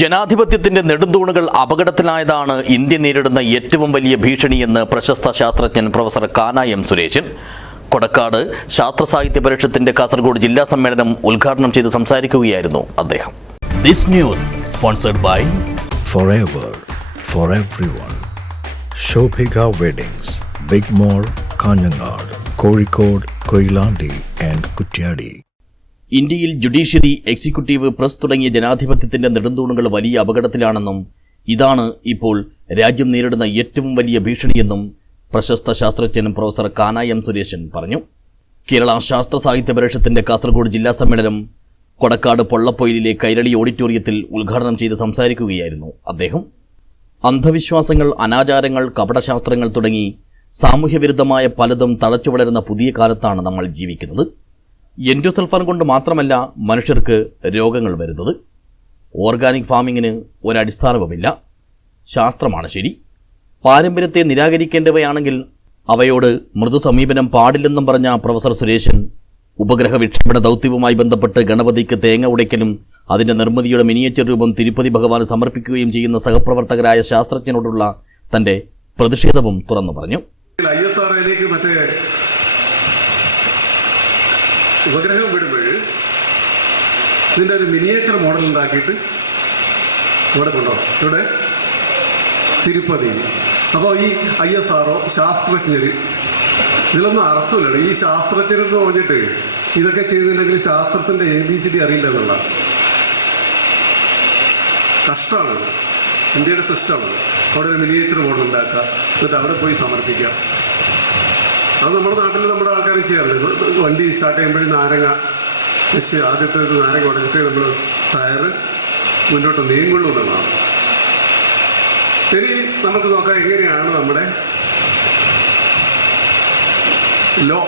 ജനാധിപത്യത്തിന്റെ നെടുന്തൂണുകൾ അപകടത്തിലായതാണ് ഇന്ത്യ നേരിടുന്ന ഏറ്റവും വലിയ ഭീഷണിയെന്ന് പ്രശസ്ത ശാസ്ത്രജ്ഞൻ പ്രൊഫസർ കാന എം സുരേശൻ കൊടക്കാട് ശാസ്ത്ര സാഹിത്യ പരിഷത്തിന്റെ കാസർഗോഡ് ജില്ലാ സമ്മേളനം ഉദ്ഘാടനം ചെയ്ത് സംസാരിക്കുകയായിരുന്നു അദ്ദേഹം this news sponsored by forever for everyone. Shobhika Weddings, Big mall Kanhangad Kozhikode Koilandi and Kutyadi. ഇന്ത്യയിൽ ജുഡീഷ്യറി എക്സിക്യൂട്ടീവ് പ്രസ് തുടങ്ങിയ ജനാധിപത്യത്തിന്റെ നെടുന്തൂണുകൾ വലിയ അപകടത്തിലാണെന്നും ഇതാണ് ഇപ്പോൾ രാജ്യം നേരിടുന്ന ഏറ്റവും വലിയ ഭീഷണിയെന്നും പ്രശസ്ത ശാസ്ത്രജ്ഞൻ പ്രൊഫസർ കാന എം സുരേശൻ പറഞ്ഞു. കേരള ശാസ്ത്ര സാഹിത്യ പരിഷത്തിന്റെ കാസർഗോഡ് ജില്ലാ സമ്മേളനം കൊടക്കാട് പൊള്ളപ്പൊയിലിലെ കൈരളി ഓഡിറ്റോറിയത്തിൽ ഉദ്ഘാടനം ചെയ്ത് സംസാരിക്കുകയായിരുന്നു അദ്ദേഹം. അന്ധവിശ്വാസങ്ങൾ അനാചാരങ്ങൾ കപടശാസ്ത്രങ്ങൾ തുടങ്ങി സാമൂഹ്യവിരുദ്ധമായ പലതും തഴച്ചു വളരുന്ന പുതിയ കാലത്താണ് നമ്മൾ ജീവിക്കുന്നത്. എൻഡോസൾഫാൻ കൊണ്ട് മാത്രമല്ല മനുഷ്യർക്ക് രോഗങ്ങൾ വരുന്നത്. ഓർഗാനിക് ഫാമിങ്ങിന് ഒരടിസ്ഥാനവുമില്ല. ശാസ്ത്രമാണ് ശരി. പാരമ്പര്യത്തെ നിരാകരിക്കേണ്ടവയാണെങ്കിൽ അവയോട് മൃദുസമീപനം പാടില്ലെന്നും പറഞ്ഞ പ്രൊഫസർ സുരേഷൻ ഉപഗ്രഹ വിക്ഷേപണ ദൗത്യവുമായി ബന്ധപ്പെട്ട് ഗണപതിക്ക് തേങ്ങ ഉടയ്ക്കലും അതിന്റെ നിർമ്മിതിയുടെ മിനിയേച്ചർ രൂപം തിരുപ്പതി ഭഗവാന് സമർപ്പിക്കുകയും ചെയ്യുന്ന സഹപ്രവർത്തകരായ ശാസ്ത്രജ്ഞനോടുള്ള തന്റെ പ്രതിഷേധവും തുറന്നു പറഞ്ഞു. മറ്റേ ഉപഗ്രഹം വിടുമ്പോൾ ഇതിന്റെ ഒരു മിനിയേച്ചർ മോഡൽ ഉണ്ടാക്കിയിട്ട് ഇവിടെ കൊണ്ടോ ഇവിടെ തിരുപ്പതി. അപ്പോൾ ഈ ഐ എസ് ആർഒ ശാസ്ത്രജ്ഞർ ഇതിലൊന്നും അർത്ഥമില്ല ഈ ശാസ്ത്രജ്ഞർ എന്ന് പറഞ്ഞിട്ട് ഇതൊക്കെ ചെയ്തിട്ടുണ്ടെങ്കിൽ ശാസ്ത്രത്തിന്റെ എ ബി സി ഡി അറിയില്ല എന്നുള്ള. കഷ്ടമാണ് ഇന്ത്യയുടെ സിസ്റ്റമാണ്. അവിടെ ഒരു മിനിയേച്ചർ മോഡൽ ഉണ്ടാക്കുക. എന്നിട്ട് അവിടെ പോയി സമർപ്പിക്കുക. അത് നമ്മുടെ നാട്ടിൽ നമ്മുടെ ആൾക്കാർ ചെയ്യാറുണ്ട്. വണ്ടി സ്റ്റാർട്ട് ചെയ്യുമ്പോഴും നാരങ്ങ വെച്ച് ആദ്യത്തെ നാരങ്ങ ഉടച്ചിട്ട് നമ്മൾ ടയർ മുന്നോട്ട് നീങ്ങുള്ളൂ എന്നുള്ളതാണ്. ഇനി നമുക്ക് നോക്കാം എങ്ങനെയാണ് നമ്മുടെ ലോ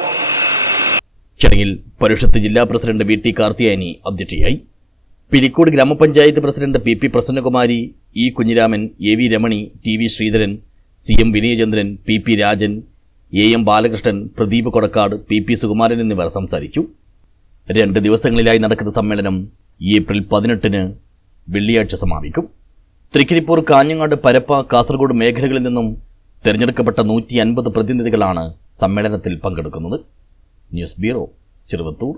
ചടങ്ങിൽ പരിഷത്ത് ജില്ലാ പ്രസിഡന്റ് വി ടി കാർത്തിയാനി അധ്യക്ഷയായി. പിലിക്കോട് ഗ്രാമപഞ്ചായത്ത് president P P Prasannakumari E Kunhiraman A V Ramani T V Sreedharan C M Vinayachandran P P Rajan A M Balakrishnan Pradeep Kodakkad P P Sukumaran എന്നിവർ സംസാരിച്ചു. രണ്ട് ദിവസങ്ങളിലായി നടക്കുന്ന സമ്മേളനം ഏപ്രിൽ പതിനെട്ടിന് വെള്ളിയാഴ്ച സമാപിക്കും. തൃക്കരിപ്പൂർ കാഞ്ഞങ്ങാട് പരപ്പ കാസർഗോഡ് മേഖലകളിൽ നിന്നും തിരഞ്ഞെടുക്കപ്പെട്ട നൂറ്റി അൻപത് പ്രതിനിധികളാണ് സമ്മേളനത്തിൽ പങ്കെടുക്കുന്നത്. News bureau Cheruvathur.